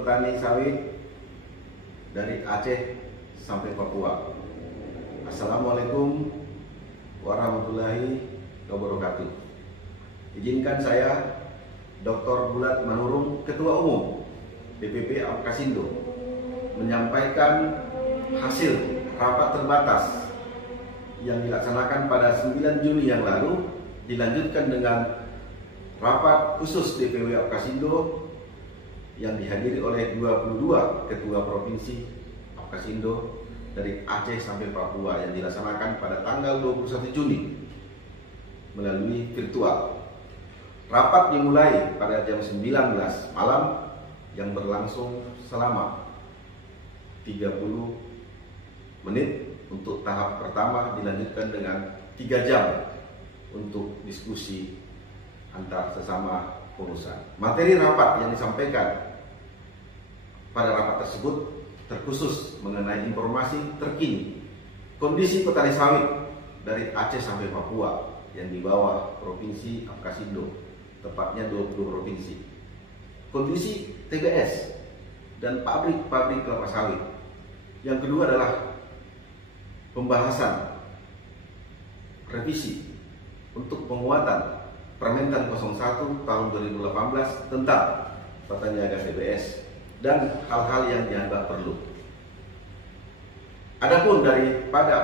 petani sawit dari Aceh sampai Papua. Assalamualaikum warahmatullahi wabarakatuh. Izinkan saya Dr. Bulat Manurung, Ketua Umum DPP Apkasindo, menyampaikan hasil rapat terbatas yang dilaksanakan pada 9 Juni yang lalu, dilanjutkan dengan rapat khusus DPW Apkasindo yang dihadiri oleh 22 ketua provinsi Apkasindo dari Aceh sampai Papua yang dilaksanakan pada tanggal 21 Juni melalui virtual. Rapat dimulai pada jam 19 malam yang berlangsung selama 30 menit untuk tahap pertama, dilanjutkan dengan 3 jam untuk diskusi antar sesama pengusaha. Materi rapat yang disampaikan pada rapat tersebut terkhusus mengenai informasi terkini kondisi petani sawit dari Aceh sampai Papua yang di bawah Provinsi Apkasindo, tepatnya 20 provinsi. Kondisi TBS dan pabrik-pabrik kelapa sawit. Yang kedua adalah pembahasan revisi untuk penguatan Permentan 01 tahun 2018 tentang tata niaga TBS dan hal-hal yang dianggap perlu. Adapun daripada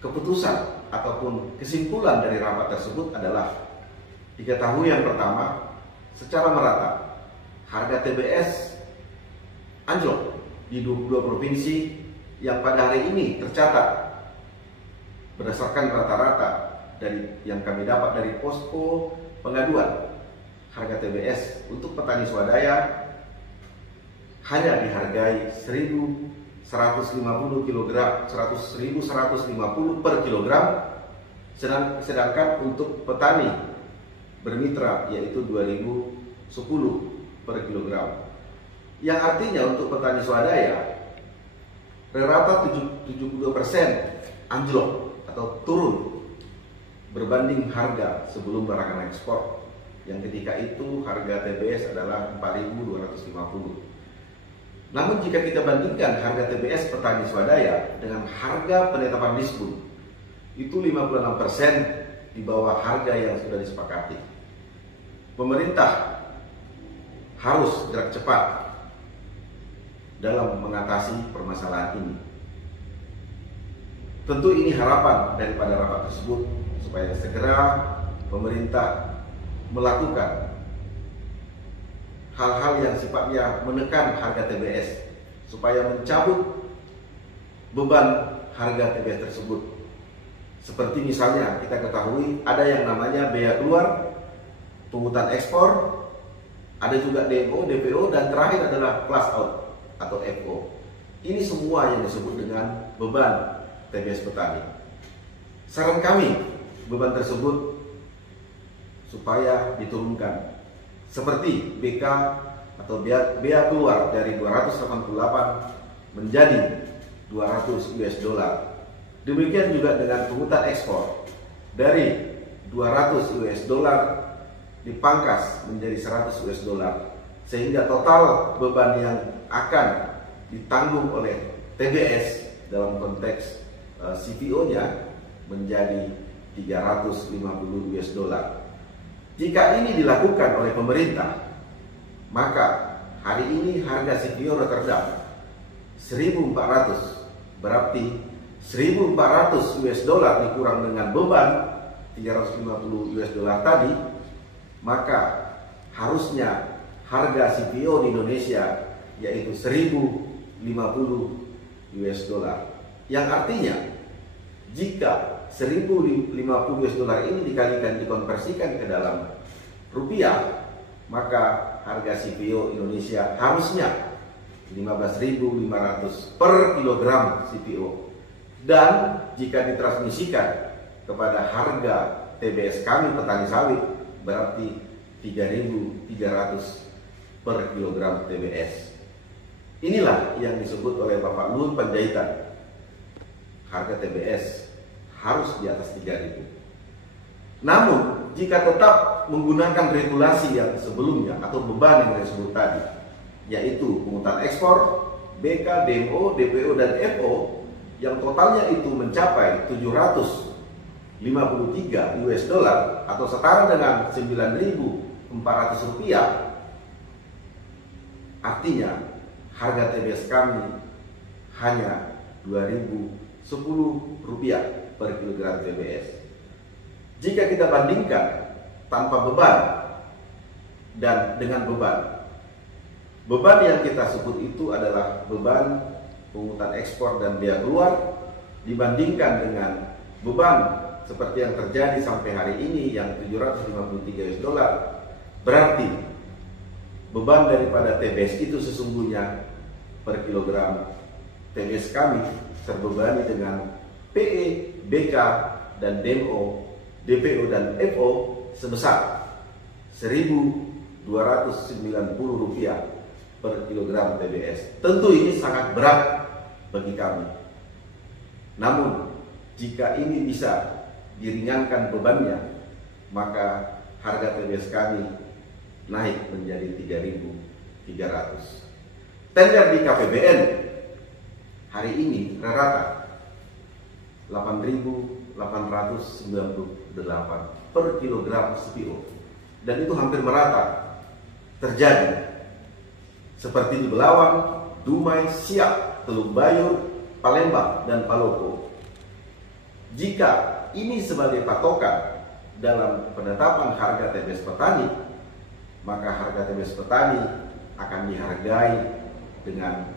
keputusan ataupun kesimpulan dari rapat tersebut adalah diketahui yang pertama, secara merata harga TBS anjlok di 22 provinsi yang pada hari ini tercatat berdasarkan rata-rata dari yang kami dapat dari posko pengaduan. Harga TBS untuk petani swadaya hanya dihargai 1.150 per kilogram, sedangkan untuk petani bermitra yaitu 2.010 per kilogram. Yang artinya untuk petani swadaya rata 72% anjlok atau turun berbanding harga sebelum larangan ekspor, yang ketika itu harga TBS adalah 4.250. Namun jika kita bandingkan harga TBS petani swadaya dengan harga penetapan dispun, itu 56% di bawah harga yang sudah disepakati. Pemerintah harus gerak cepat dalam mengatasi permasalahan ini. Tentu ini harapan daripada rapat tersebut supaya segera pemerintah melakukan hal-hal yang sifatnya menekan harga TBS supaya mencabut beban harga TBS tersebut. Seperti misalnya kita ketahui ada yang namanya bea keluar, pungutan ekspor, ada juga DMO, DPO, dan terakhir adalah class out atau FO. Ini semua yang disebut dengan beban TBS petani. Saran kami, beban tersebut supaya diturunkan, seperti BK atau bea keluar dari 288 menjadi 200 US dollar. Demikian juga dengan pungutan ekspor dari 200 US dollar dipangkas menjadi 100 US dollar, sehingga total beban yang akan ditanggung oleh TBS dalam konteks CPO-nya menjadi 350 US dollar. Jika ini dilakukan oleh pemerintah, maka hari ini harga CPO Rotterdam 1.400, berarti 1.400 US dollar dikurang dengan beban 350 US dollar tadi, maka harusnya harga CPO di Indonesia yaitu 1.050 US dollar. Yang artinya jika 1.050 US dollar ini dikalikan, dikonversikan ke dalam rupiah, maka harga CPO Indonesia harusnya 15.500 per kilogram CPO. Dan jika ditransmisikan kepada harga TBS kami petani sawit, berarti 3.300 per kilogram TBS. Inilah yang disebut oleh Bapak Luhut Panjaitan, harga TBS harus di atas 3.000. Namun jika tetap menggunakan regulasi yang sebelumnya atau beban yang disebut tadi, yaitu pungutan ekspor, BK, DMO, DPO, dan FO yang totalnya itu mencapai 753 US dollar atau setara dengan 9.400 rupiah, artinya harga TBS kami hanya 2.010 rupiah per kilogram TBS. Jika kita bandingkan tanpa beban dan dengan beban yang kita sebut itu adalah beban pungutan ekspor dan biaya keluar dibandingkan dengan beban seperti yang terjadi sampai hari ini yang 753 US dollar, berarti beban daripada TBS itu sesungguhnya per kilogram TBS kami terbebani dengan PE, BK, dan DMO, DPO, dan FO sebesar 1.290 rupiah per kilogram TBS. Tentu ini sangat berat bagi kami. Namun jika ini bisa diringankan bebannya, maka harga TBS kami naik menjadi 3.300. Tender di KPBN hari ini rata 8.898 per kilogram CPO, dan itu hampir merata terjadi seperti di Belawan, Dumai, Siak, Teluk Bayur, Palembang, dan Palopo. Jika ini sebagai patokan dalam penetapan harga TBS petani, maka harga TBS petani akan dihargai dengan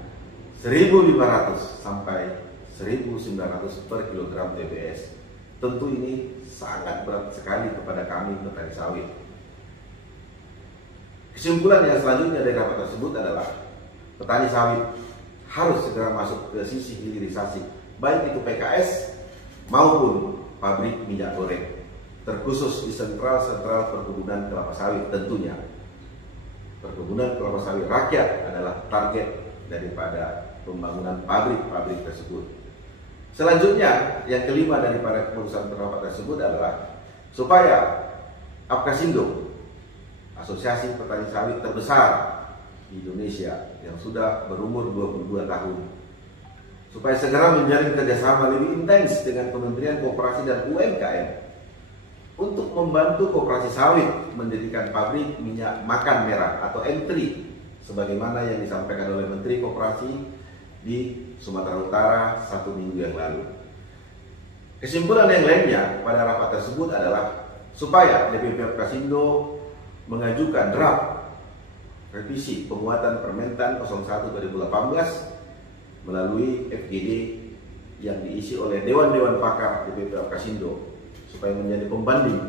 1.500 sampai 1.900 per kilogram TBS. Tentu ini sangat berat sekali kepada kami petani sawit. Kesimpulan yang selanjutnya dari rapat tersebut adalah petani sawit harus segera masuk ke sisi hilirisasi, baik itu PKS maupun pabrik minyak goreng, terkhusus di sentral-sentral perkebunan kelapa sawit. Tentunya perkebunan kelapa sawit rakyat adalah target daripada pembangunan pabrik-pabrik tersebut. Selanjutnya, yang kelima daripada keputusan rapat tersebut adalah supaya Apkasindo, asosiasi petani sawit terbesar di Indonesia yang sudah berumur 22 tahun, supaya segera menjalin kerjasama lebih intens dengan Kementerian Koperasi dan UMKM untuk membantu koperasi sawit mendirikan pabrik minyak makan merah atau M3 sebagaimana yang disampaikan oleh Menteri Koperasi di Sumatera Utara 1 minggu yang lalu. Kesimpulan yang lainnya pada rapat tersebut adalah supaya DPP Apkasindo mengajukan draft revisi penguatan Permentan 01 2018 melalui FGD yang diisi oleh Dewan-Dewan Pakar DPP Apkasindo supaya menjadi pembanding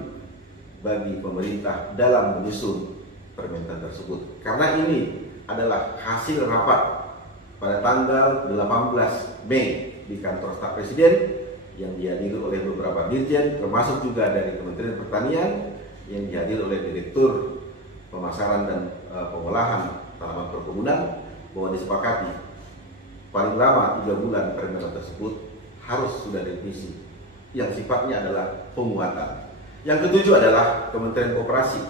bagi pemerintah dalam menyusun Permentan tersebut. Karena ini adalah hasil rapat pada tanggal 18 Mei di kantor staf Presiden yang dihadiri oleh beberapa dirjen, termasuk juga dari Kementerian Pertanian yang dihadiri oleh Direktur Pemasaran dan Pengolahan Tanaman Perkebunan, bahwa disepakati paling lama 3 bulan Permentan tersebut harus sudah direvisi yang sifatnya adalah penguatan. Yang ketujuh adalah Kementerian Koperasi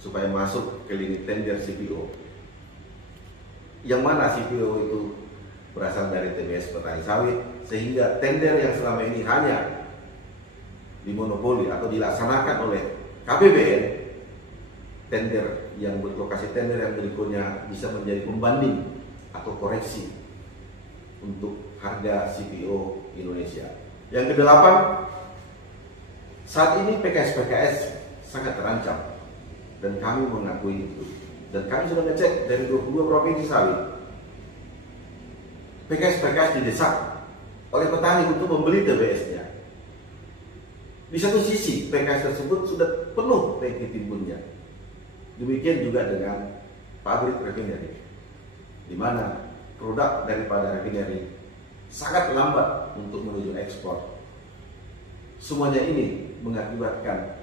supaya masuk ke lini tender CPO, yang mana CPO itu berasal dari TBS petani sawit, sehingga tender yang selama ini hanya dimonopoli atau dilaksanakan oleh KPBN, tender yang berlokasi tender yang berikutnya bisa menjadi pembanding atau koreksi untuk harga CPO Indonesia. Yang kedelapan, saat ini PKS-PKS sangat terancam dan kami mengakui itu. Dan kami sudah ngecek dari 22 provinsi sawit, PKS-PKS didesak oleh petani untuk membeli TBS-nya. Di satu sisi PKS tersebut sudah penuh tangki timbunnya. Demikian juga dengan pabrik refinery, di mana produk daripada refinery sangat lambat untuk menuju ekspor. Semuanya ini mengakibatkan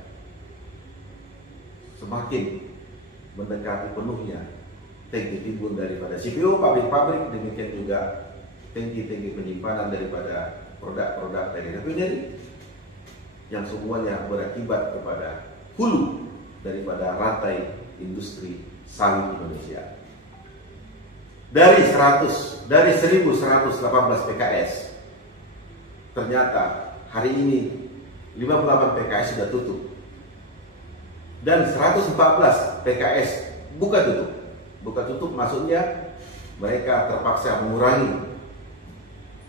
semakin mendekati penuhnya tangki timbun daripada CPO pabrik-pabrik, demikian juga tangki-tangki penyimpanan daripada produk-produk dari refinery, yang semuanya berakibat kepada hulu daripada rantai industri sawit Indonesia. dari 1.118 PKS, ternyata hari ini 58 PKS sudah tutup dan 114 PKS buka tutup. Buka tutup maksudnya mereka terpaksa mengurangi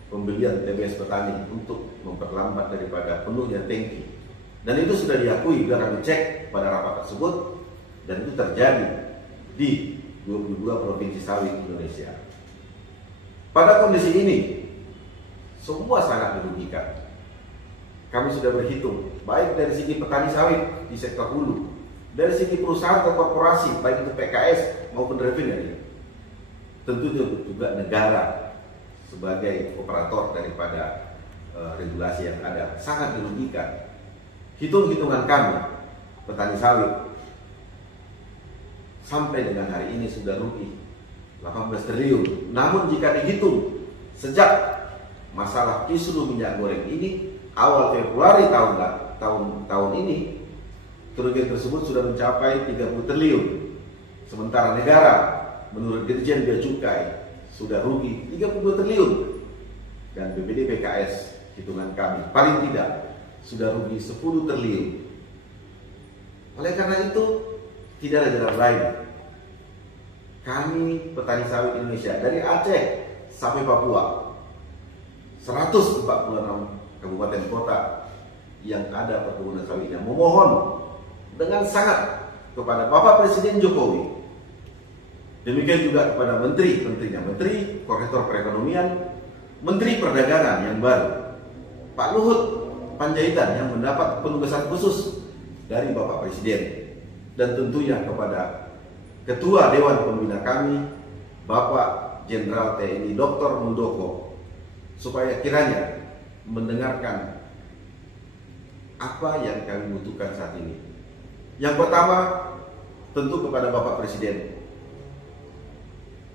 pembelian TBS petani untuk memperlambat daripada penuhnya tangki. Dan itu sudah diakui, sudah kami cek pada rapat tersebut, dan itu terjadi di 22 provinsi sawit Indonesia. Pada kondisi ini, semua sangat dirugikan. Kami sudah berhitung, baik dari segi petani sawit di sektor hulu, dari segi perusahaan atau korporasi, baik itu PKS maupun refinery, tentu juga negara sebagai operator daripada regulasi yang ada sangat dirugikan. Hitung-hitungan kami, petani sawit sampai dengan hari ini sudah rugi 18 triliun. Namun jika dihitung sejak masalah kisruh minyak goreng ini awal Februari tahun ini, kerugian tersebut sudah mencapai 30 triliun. Sementara negara menurut Dirjen Bea Cukai sudah rugi 32 triliun. Dan BPD PKS hitungan kami paling tidak sudah rugi 10 triliun. Oleh karena itu tidak ada jalan lain. Kami petani sawit Indonesia dari Aceh sampai Papua, 146 kabupaten kota yang ada perkebunan sawitnya, memohon dengan sangat kepada Bapak Presiden Jokowi, demikian juga kepada menteri-menterinya, Menteri Koordinator Perekonomian, Menteri Perdagangan yang baru, Pak Luhut Panjaitan yang mendapat penugasan khusus dari Bapak Presiden, dan tentunya kepada Ketua Dewan Pembina kami, Bapak Jenderal TNI Dr. Muldoko, supaya kiranya mendengarkan apa yang kami butuhkan saat ini. Yang pertama, tentu kepada Bapak Presiden,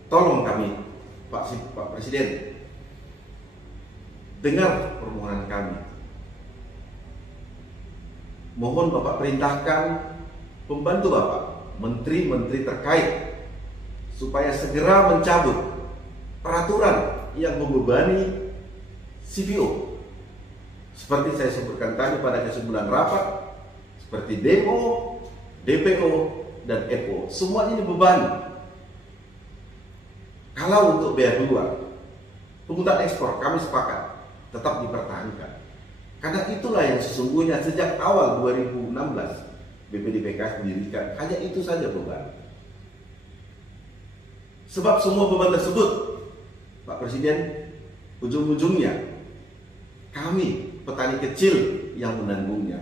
tolong kami, Pak Presiden, dengar permohonan kami. Mohon Bapak perintahkan pembantu Bapak, menteri-menteri terkait, supaya segera mencabut peraturan yang membebani CPO. Seperti saya sebutkan tadi pada kesimpulan rapat, seperti DO, DPO, dan EPO, semua ini beban. Kalau untuk bea keluar, pungutan ekspor kami sepakat tetap dipertahankan. Karena itulah yang sesungguhnya sejak awal 2016 BPD PKS didirikan, hanya itu saja beban. Sebab semua beban tersebut, Pak Presiden, ujung-ujungnya kami petani kecil yang menanggungnya.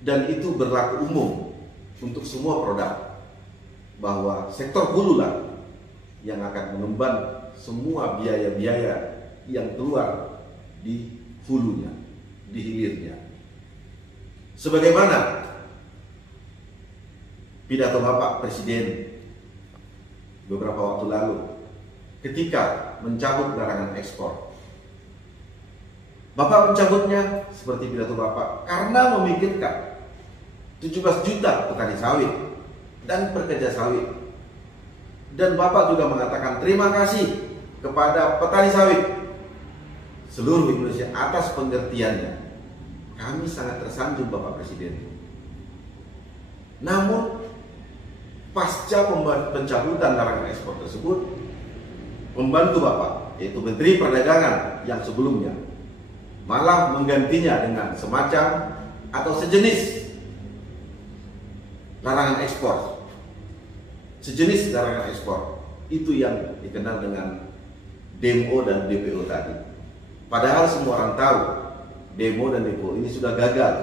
Dan itu berlaku umum untuk semua produk, bahwa sektor hulu lah yang akan mengemban semua biaya-biaya yang keluar di hulunya, di hilirnya. Sebagaimana pidato Bapak Presiden beberapa waktu lalu ketika mencabut larangan ekspor. Bapak mencabutnya seperti pidato Bapak karena memikirkan 17 juta petani sawit dan pekerja sawit. Dan Bapak juga mengatakan terima kasih kepada petani sawit seluruh Indonesia atas pengertiannya. Kami sangat tersanjung Bapak Presiden. Namun pasca pencabutan larangan ekspor tersebut, pembantu Bapak, yaitu Menteri Perdagangan yang sebelumnya, malah menggantinya dengan semacam atau sejenis larangan ekspor. Sejenis larangan ekspor itu yang dikenal dengan demo dan DPO tadi. Padahal semua orang tahu demo dan DPO ini sudah gagal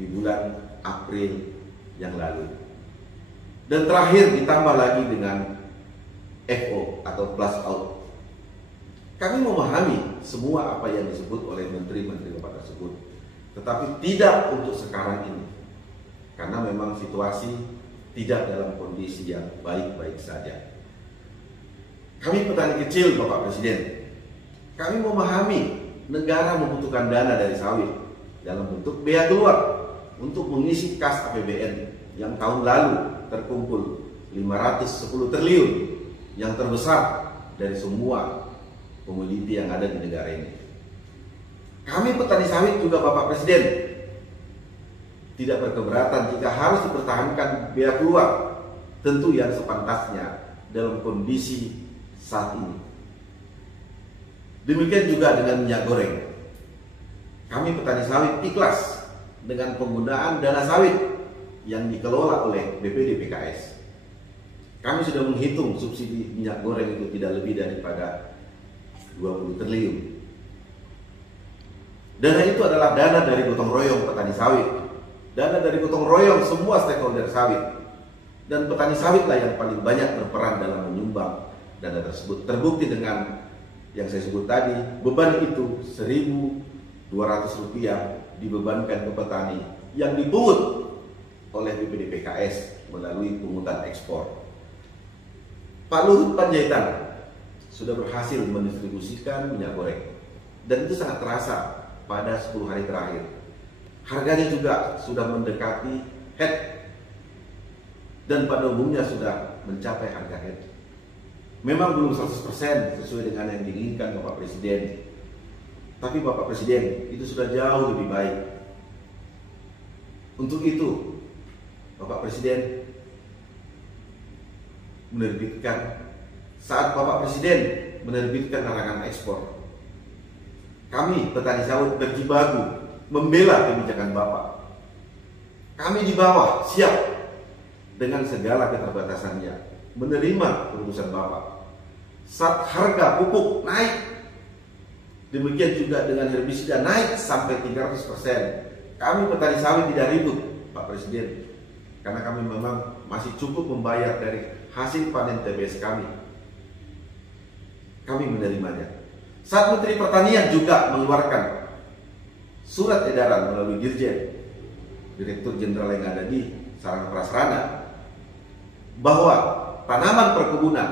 di bulan April yang lalu. Dan terakhir ditambah lagi dengan FO atau plus out. Kami memahami semua apa yang disebut oleh menteri-menteri Bapak tersebut, tetapi tidak untuk sekarang ini, karena memang situasi tidak dalam kondisi yang baik-baik saja. Kami petani kecil Bapak Presiden, kami memahami negara membutuhkan dana dari sawit dalam bentuk bea keluar untuk mengisi kas APBN yang tahun lalu terkumpul 510 triliun. yang terbesar dari semua komoditi yang ada di negara ini. Kami petani sawit juga Bapak Presiden tidak berkeberatan jika harus dipertahankan biaya keluar, tentu yang sepantasnya dalam kondisi saat ini. Demikian juga dengan minyak goreng. Kami petani sawit ikhlas dengan penggunaan dana sawit yang dikelola oleh BPD PKS. Kami sudah menghitung subsidi minyak goreng itu tidak lebih daripada 20 triliun. Dana itu adalah dana dari gotong royong petani sawit, dana dari gotong royong semua stakeholder sawit, dan petani sawitlah yang paling banyak berperan dalam menyumbang dana tersebut. Terbukti dengan yang saya sebut tadi, beban itu Rp1.200 dibebankan ke petani yang dipungut oleh BPD PKS melalui pungutan ekspor. Pak Luhut Panjaitan sudah berhasil mendistribusikan minyak goreng, dan itu sangat terasa pada 10 hari terakhir. Harganya juga sudah mendekati head, dan pada umumnya sudah mencapai harga head. Memang belum 100% sesuai dengan yang diinginkan Bapak Presiden, tapi Bapak Presiden itu sudah jauh lebih baik. Untuk itu Bapak Presiden saat Bapak Presiden menerbitkan larangan ekspor, kami petani sawit berjibaku membela kebijakan Bapak. Kami di bawah siap dengan segala keterbatasannya menerima keputusan Bapak. Saat harga pupuk naik, demikian juga dengan herbisida naik sampai 300%, kami petani sawit tidak ribut Pak Presiden, karena kami memang masih cukup membayar dari hasil panen TBS kami. Kami menerimanya. Saat Menteri Pertanian juga mengeluarkan surat edaran melalui Dirjen, Direktur Jenderal yang ada di Sarana Prasarana, bahwa tanaman perkebunan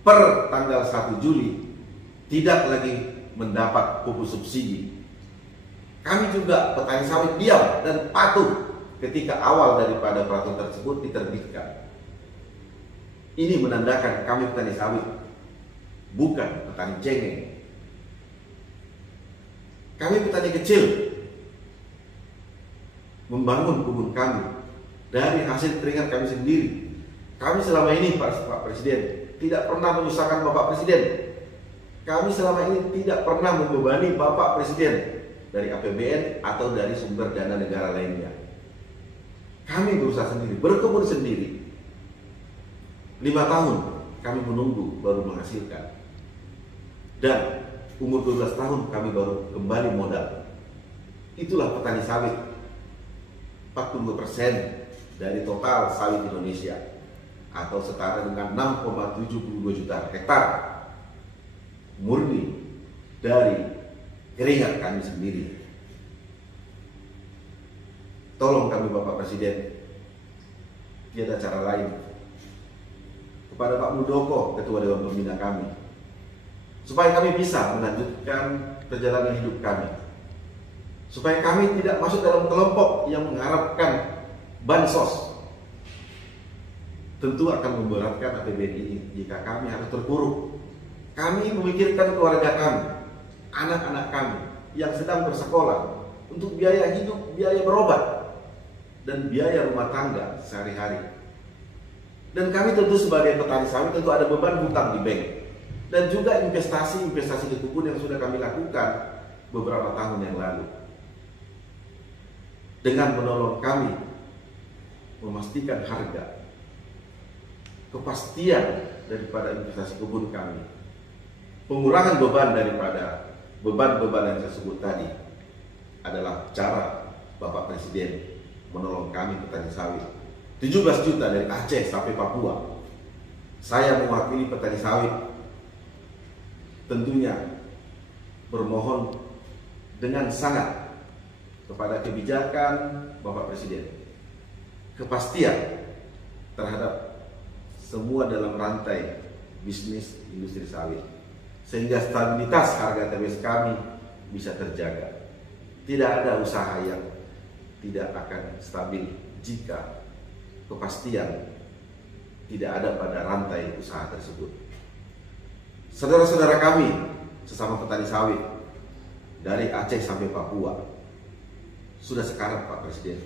per tanggal 1 Juli tidak lagi mendapat pupuk subsidi. Kami juga petani sawit diam dan patuh ketika awal daripada peraturan tersebut diterbitkan. Ini menandakan kami petani sawit bukan petani cengeng. Kami petani kecil membangun kebun kami dari hasil keringat kami sendiri. Kami selama ini Pak Presiden tidak pernah menyusahkan Bapak Presiden. Kami selama ini tidak pernah membebani Bapak Presiden dari APBN atau dari sumber dana negara lainnya. Kami berusaha sendiri, berkebun sendiri. 5 tahun kami menunggu baru menghasilkan. Dan umur 12 tahun kami baru kembali modal. Itulah petani sawit. 42% dari total sawit Indonesia, atau setara dengan 6,72 juta hektar, murni dari keringat kami sendiri. Tolong kami Bapak Presiden, tiada cara lain, kepada Pak Muldoko, Ketua Dewan Pembina kami, supaya kami bisa melanjutkan perjalanan hidup kami, supaya kami tidak masuk dalam kelompok yang mengharapkan bansos. Tentu akan memberatkan APBN ini jika kami harus terpuruk. Kami memikirkan keluarga kami, anak-anak kami yang sedang bersekolah, untuk biaya hidup, biaya berobat, dan biaya rumah tangga sehari-hari. Dan kami tentu sebagai petani sawit tentu ada beban hutang di bank, dan juga investasi di kebun yang sudah kami lakukan beberapa tahun yang lalu. Dengan menolong kami memastikan harga, kepastian daripada investasi kebun kami, pengurangan beban daripada beban-beban yang saya sebut tadi, adalah cara Bapak Presiden menolong kami petani sawit. 17 juta dari Aceh sampai Papua. Saya mewakili petani sawit tentunya bermohon dengan sangat kepada kebijakan Bapak Presiden, kepastian terhadap semua dalam rantai bisnis industri sawit, sehingga stabilitas harga TBS kami bisa terjaga. Tidak ada usaha yang tidak akan stabil jika kepastian tidak ada pada rantai usaha tersebut. Saudara-saudara kami, sesama petani sawit, dari Aceh sampai Papua, sudah sekarat Pak Presiden.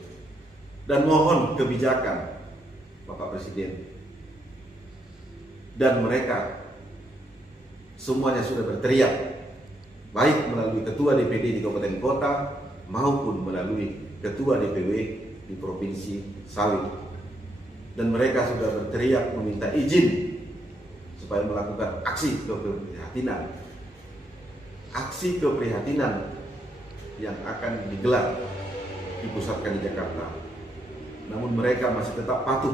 Dan mohon kebijakan Bapak Presiden. Dan mereka semuanya sudah berteriak, baik melalui Ketua DPD di Kabupaten Kota maupun melalui Ketua DPW di Provinsi Sawit. Dan mereka sudah berteriak meminta izin supaya melakukan aksi keprihatinan. Aksi keprihatinan yang akan digelar dipusatkan di Jakarta. Namun mereka masih tetap patuh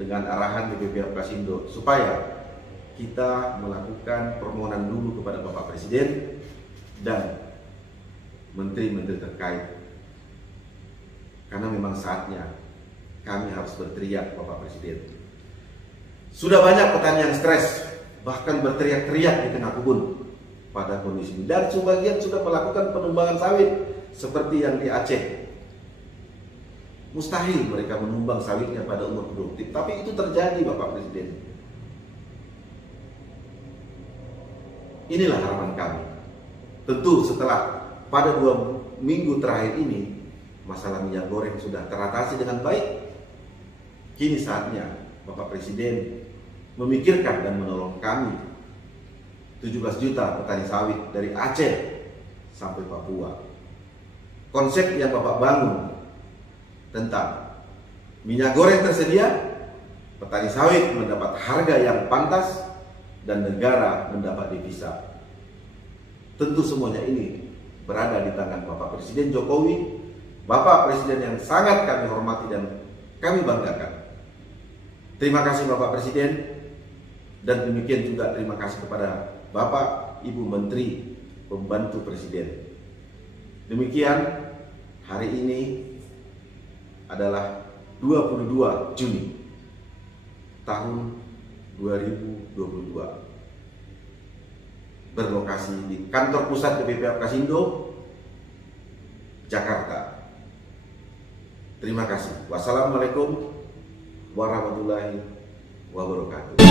dengan arahan DPP Apkasindo supaya kita melakukan permohonan dulu kepada Bapak Presiden dan menteri-menteri terkait. Karena memang saatnya kami harus berteriak Bapak Presiden. Sudah banyak petani yang stres, bahkan berteriak-teriak di tengah kebun pada kondisi ini. Dan sebagian sudah melakukan penumbangan sawit seperti yang di Aceh. Mustahil mereka menumbang sawitnya pada umur produktif, tapi itu terjadi Bapak Presiden. Inilah harapan kami. Tentu setelah pada 2 minggu terakhir ini masalah minyak goreng sudah teratasi dengan baik, kini saatnya Bapak Presiden memikirkan dan menolong kami 17 juta petani sawit dari Aceh sampai Papua. Konsep yang Bapak bangun tentang minyak goreng tersedia, petani sawit mendapat harga yang pantas, dan negara mendapat devisa. Tentu semuanya ini berada di tangan Bapak Presiden Jokowi, Bapak Presiden yang sangat kami hormati dan kami banggakan. Terima kasih Bapak Presiden, dan demikian juga terima kasih kepada Bapak Ibu Menteri Pembantu Presiden. Demikian, hari ini adalah 22 Juni tahun 2022. Berlokasi di kantor pusat DPP Apkasindo, Jakarta. Terima kasih. Wassalamualaikum warahmatullahi wabarakatuh.